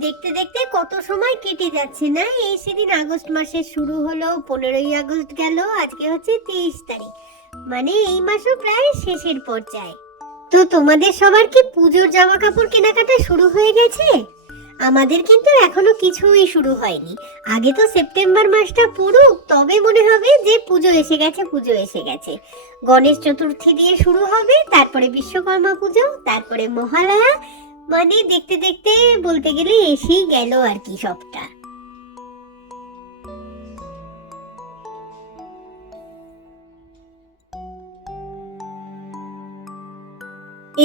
দেখতে দেখতে কত সময় কেটে যাচ্ছে, না? এই সেদিন আগস্ট মাসের শুরু হলো, পনেরোই আগস্ট গেল, আজকে হচ্ছে তেইশ তারিখ। মানে এই মাসও প্রায় শেষের পর্যায়ে। তো তোমাদের সবার কি পুজোর জামা কাপড় কেনাকাটা শুরু হয়ে গেছে? আমাদের কিন্তু এখনও কিছুই শুরু হয়নি। আগে তো সেপ্টেম্বর মাসটা পড়ুক, তবে মনে হবে যে পুজো এসে গেছে, পুজো এসে গেছে। গণেশ চতুর্থী দিয়ে শুরু হবে, তারপরে বিশ্বকর্মা পুজো, তারপরে মহালয়া মানে দেখতে দেখতে বলতে গেলে এসেই গেল আর কি সবটা।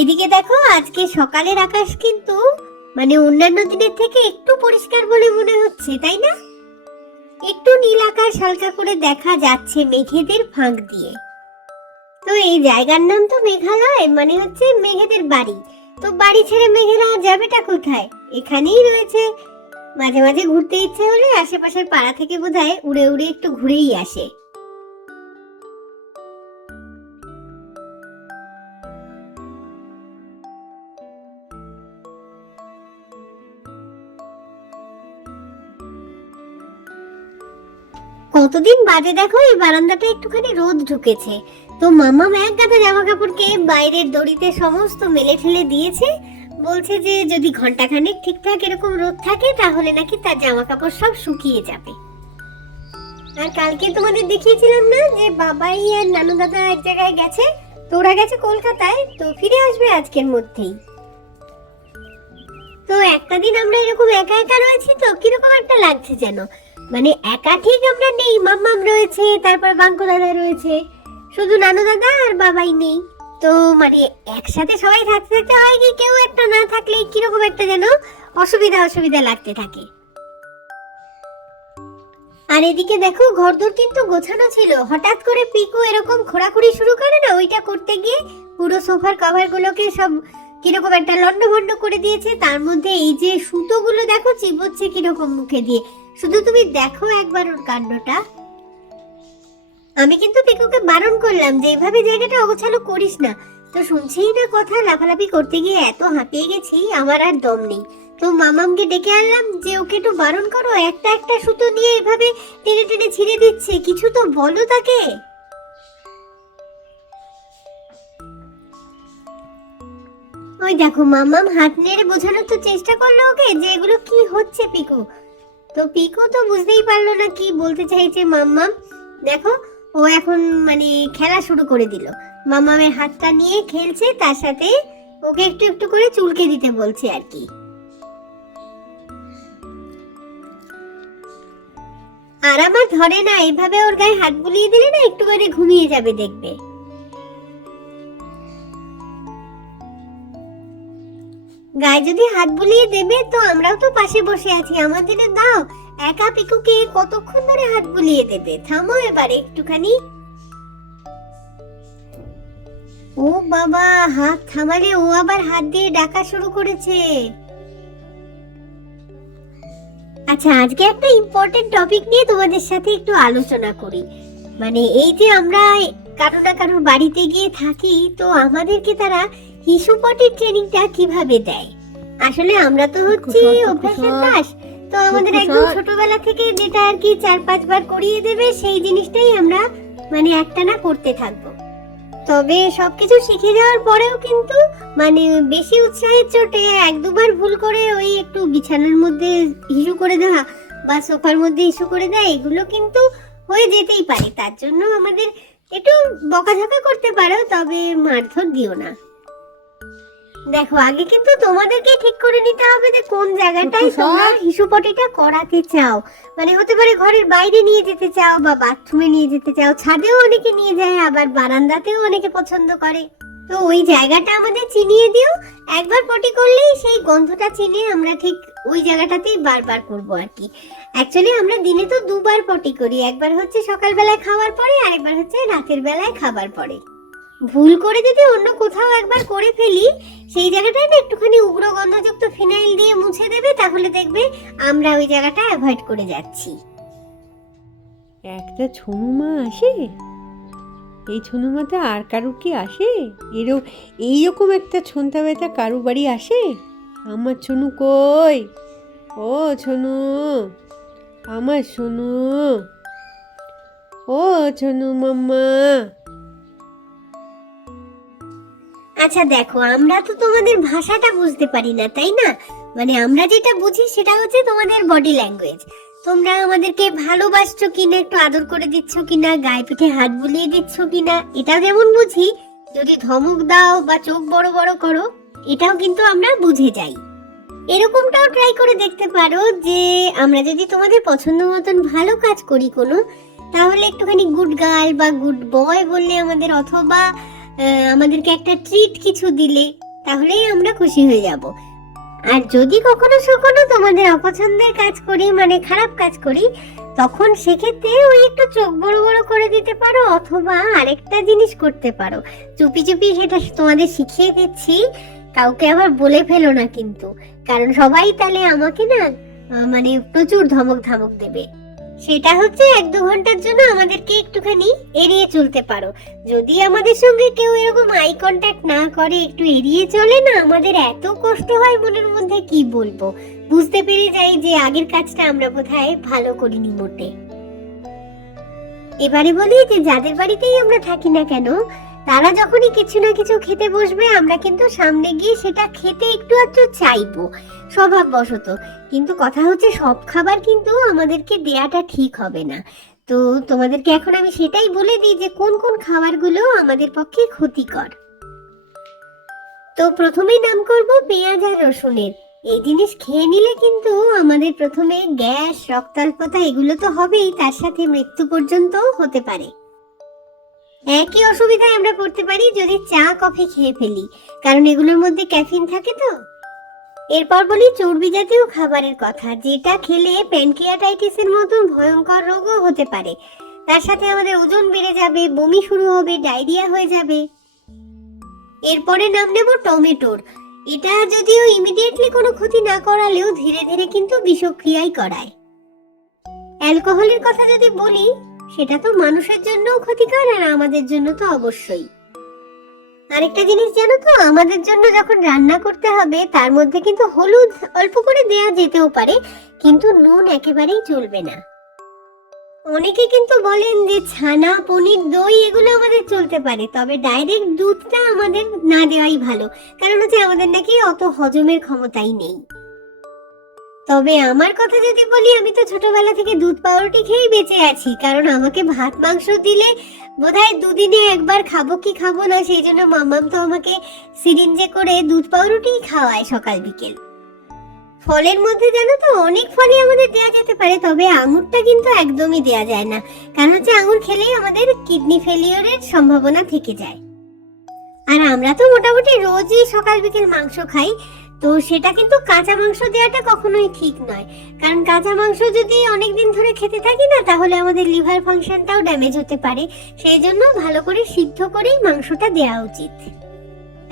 এদিকে দেখো, আজকে সকালের আকাশ কিন্তু মানে অন্যান্য দিনের থেকে একটু পরিষ্কার বলে মনে হচ্ছে, তাই না? একটু নীল আকাশ হালকা করে দেখা যাচ্ছে মেঘেদের ফাঁক দিয়ে। তো এই জায়গার নাম তো মেঘালয় মানে হচ্ছে মেঘেদের বাড়ি। তো বাড়ি ছেড়ে মেঘেরা যাবেটা কোথায়? এখানেই রয়েছে। মাঝে মাঝে ঘুরতে ইচ্ছে হলে আশেপাশের পাড়া থেকে বোধহয় উড়ে উড়ে একটু ঘুরেই আসে। কতদিন বাদে দেখো, এই বারান্দাটা একটুখানি রোদ ঢুকেছে। তো মামা এক গাদা জামা কাপড়কে বাইরের দড়িতে সমস্ত মেলে ঠেলে দিয়েছে। বলছে যে, যদি ঘন্টাখানেক ঠিকঠাক এরকম রোদ থাকে, তাহলে নাকি তার জামা কাপড় সব শুকিয়ে যাবে। আর কালকে তোমাদের দেখিয়েছিলাম না যে, বাবাই আর নানু দাদা এক জায়গায় গেছে? তো ওরা গেছে কলকাতায়, তো ফিরে আসবে আজকের মধ্যেই। তো একটা দিন আমরা এরকম একা একা রয়েছি, তো কীরকম একটা লাগছে যেন? মানে একা ঠিক আমরা নেই, মাম্মাম রয়েছে, তারপর বাঙ্কু দাদা রয়েছে। শুধু নানু দাদা আর বাবাই নেই। তো মানে একসাথে সবাই থাকতে থাকতে হয় কি, কেউ একটা না থাকলে কীরকম একটা যেন অসুবিধা অসুবিধা লাগতে থাকে। আর এদিকে দেখো, ঘরদোর কিন্তু গোছানো ছিল। হঠাৎ করে পিকু এরকম খোঁড়াখুড়ি শুরু করে না, ওইটা করতে গিয়ে পুরো সোফার কভার গুলোকে সব কীরকম একটা লন্ডভন্ড করে দিয়েছে। তার মধ্যে এই যে সুতোগুলো দেখো, চিবোচ্ছে কীরকম মুখে দিয়ে। শুধু তুমি দেখো একবার ওর কাণ্ডটা। আমি কিন্তু পিকুকে বারণ করলাম যে এভাবে জায়গাটা অগোছালো করিস না। তো শুনছেই না কথা, লাফালাফি করতে গিয়ে এত হাঁপিয়ে গেছি, আমার আর দম নেই। তো মামামকে ডেকে আনলাম যে ওকে একটু বারণ করো, একটা একটা সুতো নিয়ে এভাবে টেনে টেনে ছিঁড়ে দিচ্ছে, কিছু তো বলো তাকে। ওই দেখো, মামাম হাত নেড়ে বোঝানোর তো চেষ্টা করল ওকে যে এগুলো কি হচ্ছে পিকু। তো পিকু তো বুঝতেই পারল না কি বলতে চাইছে মাম্মাম দেখো, ও এখন মানে খেলা শুরু করে দিল। মাম্মামের হাতটা নিয়ে খেলছে, তার সাথে ওকে একটু একটু করে চুলকে দিতে বলছে আর কি। আর আমার ধরে না, এইভাবে ওর গায়ে হাত বুলিয়ে দিলে না একটু করে ঘুমিয়ে যাবে দেখবে। গায়ে যদি হাত বুলিয়ে দেবে, তো আমরাও তো পাশে বসে আছি। আমাদের দাও। একা পিকুকে কতক্ষণ ধরে হাত বুলিয়ে দেবে? থামো এবার একটুখানি। ও বাবা, হাত থামালে ও আবার হাত দিয়ে ডাকা শুরু করেছে। আচ্ছা আজকে একটা ইম্পর্টেন্ট টপিক নিয়ে তোমাদের সাথে একটু আলোচনা করি। মানে এই যে আমরা কারও না কারোর বাড়িতে গিয়ে থাকি তো আমাদেরকে তারা হিসুপটির ট্রেনিংটা কীভাবে দেয়? আসলে আমরা তো হচ্ছি অভ্যাসের দাস। তো আমাদের একদম ছোটবেলা থেকে যেটা আর কি চার পাঁচবার করিয়ে দেবে সেই জিনিসটাই আমরা মানে একটানা করতে থাকব। তবে সবকিছু শিখে যাওয়ার পরেও কিন্তু মানে বেশি উৎসাহের চোটে এক দুবার ভুল করে ওই একটু বিছানার মধ্যে হিসু করে দেওয়া বা সোফার মধ্যে হিসু করে দেয় এগুলো কিন্তু হয়ে যেতেই পারে। তার জন্য আমাদের একটু বকাঝকা করতে পারো তবে মারধর দিও না। দেখো আগে কিন্তু তোমাদেরকে ঠিক করে নিতে হবে যে কোন জায়গাটায় তোমরা। হিসুপটিটা করাতে চাও। মানে হতে পারে ঘরের বাইরে নিয়ে যেতে চাও বা বাথরুমে নিয়ে যেতে চাও ছাদেও অনেকে নিয়ে যায় আবার বারান্দাতেও অনেকে পছন্দ করে। তো ওই জায়গাটা আমাদের চিনিয়ে দিও। একবার পটি করলেই সেই গন্ধটা চিনে আমরা ঠিক ওই জায়গাটাতেই বারবার করব আর কি। অ্যাকচুয়ালি আমরা দিনে তো দুবার পটি করি। একবার হচ্ছে সকালবেলায় খাওয়ার পরে, আর একবার হচ্ছে রাতের বেলায় খাবার পরে। ভুল করে যদি অন্য কোথাও একবার করে ফেলি, সেই জায়গাটায় না একটুখানি উগ্র গন্ধযুক্ত ফিনাইল দিয়ে মুছে দেবে, তাহলে দেখবে আমরা ওই জায়গাটা অ্যাভয়েড করে যাচ্ছি। একটা ছনুমা আসে? এই ছনুমাতে আর কারও কি আসে? এরও এইরকম একটা ছন্তা বেতা কারও বাড়ি আসে? আমার ছনু কই? ও ছোনু, আমার সোনু ও ছোনু মাম্মা। আচ্ছা দেখো, আমরা তো তোমাদের ভাষাটা বুঝতে পারি না, তাই না? মানে আমরা যেটা বুঝি সেটা হচ্ছে তোমাদের বডি ল্যাঙ্গুয়েজ তোমরা আমাদেরকে ভালোবাসছো কিনা, একটু আদর করে দিচ্ছ কিনা, গায়ে পিঠে হাত বুলিয়ে দিচ্ছ কিনা এটা যেমন বুঝি। যদি ধমক দাও বা চোখ বড় বড় করো, এটাও কিন্তু আমরা বুঝে যাই। এরকমটাও ট্রাই করে দেখতে পারো যে, আমরা যদি তোমাদের পছন্দ মতন ভালো কাজ করি কোনো, তাহলে একটুখানি গুড গার্ল বা গুড বয় বললে আমাদের, অথবা আমাদেরকে একটা ট্রিট কিছু দিলে, তাহলেই আমরা খুশি হয়ে যাব। আর যদি কখনো সখনো তোমাদের অপছন্দের কাজ করি মানে খারাপ কাজ করি, তখন সেক্ষেত্রে ওই একটু চোখ বড় বড় করে দিতে পারো অথবা আরেকটা জিনিস করতে পারো। চুপি চুপি সেটা তোমাদের শিখিয়ে দিচ্ছি। কাউকে আবার বলে ফেলো না কিন্তু। কারণ সবাই তাহলে আমাকে না মানে প্রচুর ধমক ধমক দেবে। সেটা হচ্ছে এক দু ঘণ্টার জন্য আমাদেরকে একটুখানি এড়িয়ে চলতে পারো। যদি আমাদের সঙ্গে কেউ এরকম আই কন্ট্যাক্ট না করে, একটু এড়িয়ে চলে না, আমাদের এত কষ্ট হয় মনের মধ্যে, কি বলব? বুঝতে পেরে যাই যে আগের কাজটা আমরা বোধহয় ভালো করিনি মোটে। এবারে বলি যে যাদের বাড়িতেই আমরা থাকি না কেন, তারা যখনই কিছু না কিছু খেতে বসবে, আমরা কিন্তু সামনে গিয়ে সেটা খেতে একটু একটু চাইব। স্বভাববশত। কিন্তু কথা হচ্ছে সব খাবার কিন্তু আমাদেরকে দেয়াটা ঠিক হবে না। তো তোমাদেরকে এখন আমি সেটাই বলে দিই যে কোন কোন খাবারগুলো আমাদের পক্ষে ক্ষতিকর। তো প্রথমেই নাম করব পেঁয়াজ আর রসুনের। এই জিনিস খেয়ে নিলে কিন্তু আমাদের প্রথমে গ্যাস, রক্তাল্পতা এগুলো তো হবেই, তার সাথে মৃত্যু পর্যন্ত হতে পারে। একই অসুবিধায় আমরা পড়তে পারি যদি চা, কফি খেয়ে ফেলি। কারণ এগুলোর মধ্যে ক্যাফিন থাকে তো। এরপর বলি চর্বি জাতীয় খাবারের কথা, যেটা খেলে প্যানক্রিয়াটাইটিসের মতন ভয়ঙ্কর রোগও হতে পারে। তার সাথে আমাদের ওজন বেড়ে যাবে, বমি শুরু হবে, ডায়রিয়া হয়ে যাবে। এরপরে নাম নেব টমেটোর। এটা যদিও ইমিডিয়েটলি কোনো ক্ষতি না করালেও ধীরে ধীরে কিন্তু বিষক্রিয়াই করায়। অ্যালকোহলের কথা যদি বলি, সেটা তো মানুষের জন্যও ক্ষতিকর আর আমাদের জন্য তো অবশ্যই। আরেকটা জিনিস জানো তো? আমাদের জন্য যখন রান্না করতে হবে, তার মধ্যে কিন্তু হলুদ অল্প করে দেয়া যেতেও পারে, কিন্তু নুন একেবারেই চলবে না। অনেকে কিন্তু বলেন যে ছানা, পনির, দই, এগুলো আমাদের চলতে পারে, তবে ডাইরেক্ট দুধটা আমাদের না দেওয়াই ভালো, কারণ হচ্ছে আমাদের নাকি অত হজমের ক্ষমতাই নেই। তবে আমার কথা যদি বলি, আমি তো ছোটবেলা থেকে দুধ পাউরুটি খেয়েই বেঁচে আছি। কারণ আমাকে ভাত, মাংস দিলে বোধহয় দুদিনে একবার খাব কি খাব না, সেই জন্য মামাম তো আমাকে সিরিঞ্জে করে দুধ পাউরুটি খাওয়ায় সকাল বিকেল। ফলের মধ্যে জানো তো, অনেক ফলই আমাদের দেওয়া যেতে পারে, তবে আঙুরটা কিন্তু একদমই দেওয়া যায় না। কারণ হচ্ছে আঙুর খেলেই আমাদের কিডনি ফেলিওরের সম্ভাবনা থেকে যায়। আর আমরা তো মোটামুটি রোজই সকাল বিকেল মাংস খাই। তো সেটা কিন্তু কাঁচা মাংস দেওয়াটা কখনোই ঠিক নয়। কারণ কাঁচা মাংস যদি অনেক দিন ধরে খেতে থাকি না, তাহলে আমাদের লিভার ফাংশনটাও ড্যামেজ হতে পারে। সেই জন্য ভালো করে সিদ্ধ করেই মাংসটা দেওয়া উচিত।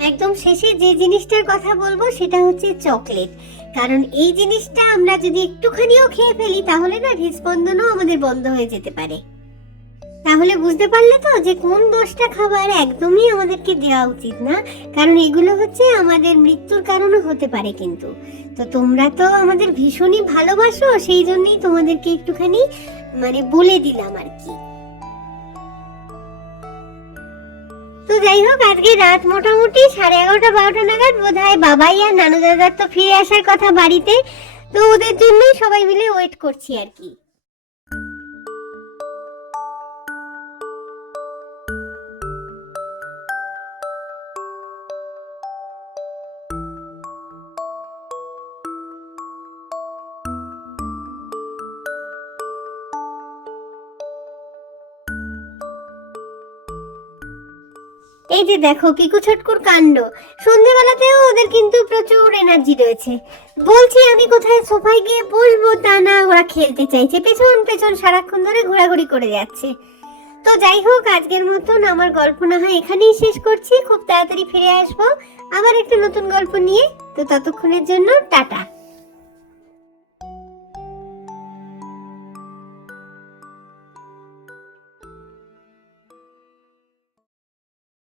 একদম শেষে যে জিনিসটার কথা বলব, সেটা হচ্ছে চকলেট। কারণ এই জিনিসটা আমরা যদি একটুখানিও খেয়ে ফেলি, তাহলে না হৃদস্পন্দনও আমাদের বন্ধ হয়ে যেতে পারে। তাহলে বুঝতে পারলে তো যে কোন দশটা খাবার একদমই আমাদেরকে দেওয়া উচিত না, কারণ এগুলো হচ্ছে আমাদের মৃত্যুর কারণও হতে পারে কিন্তু। তো তোমরা তো আমাদের ভীষণই ভালোবাসো, সেই জন্যই তোমাদেরকে একটুখানি মানে বলে দিলাম আর কি। তো যাই হোক, আজকে রাত মোটামুটি সাড়ে এগারোটা বারোটা নাগাদ বোধ হয় বাবাই আর নানু দাদার তো ফিরে আসার কথা বাড়িতে, তো ওদের জন্যই সবাই মিলে ওয়েট করছি আর কি। এই যে দেখো, পিকু ছটকুর কাণ্ড। সন্ধেবেলাতেও ওদের কিন্তু প্রচুর এনার্জি রয়েছে। বলছি, আমি কোথায় সোফায় গিয়ে বসবো তা না, ওরা খেলতে চাইছে। পেছন পেছন সারাক্ষণ ধরে ঘোরাঘুরি করে যাচ্ছে। তো যাই হোক, আজকের মতন আমার গল্প না হয় এখানেই শেষ করছি। খুব তাড়াতাড়ি ফিরে আসব আবার একটা নতুন গল্প নিয়ে। তো ততক্ষণের জন্য টাটা।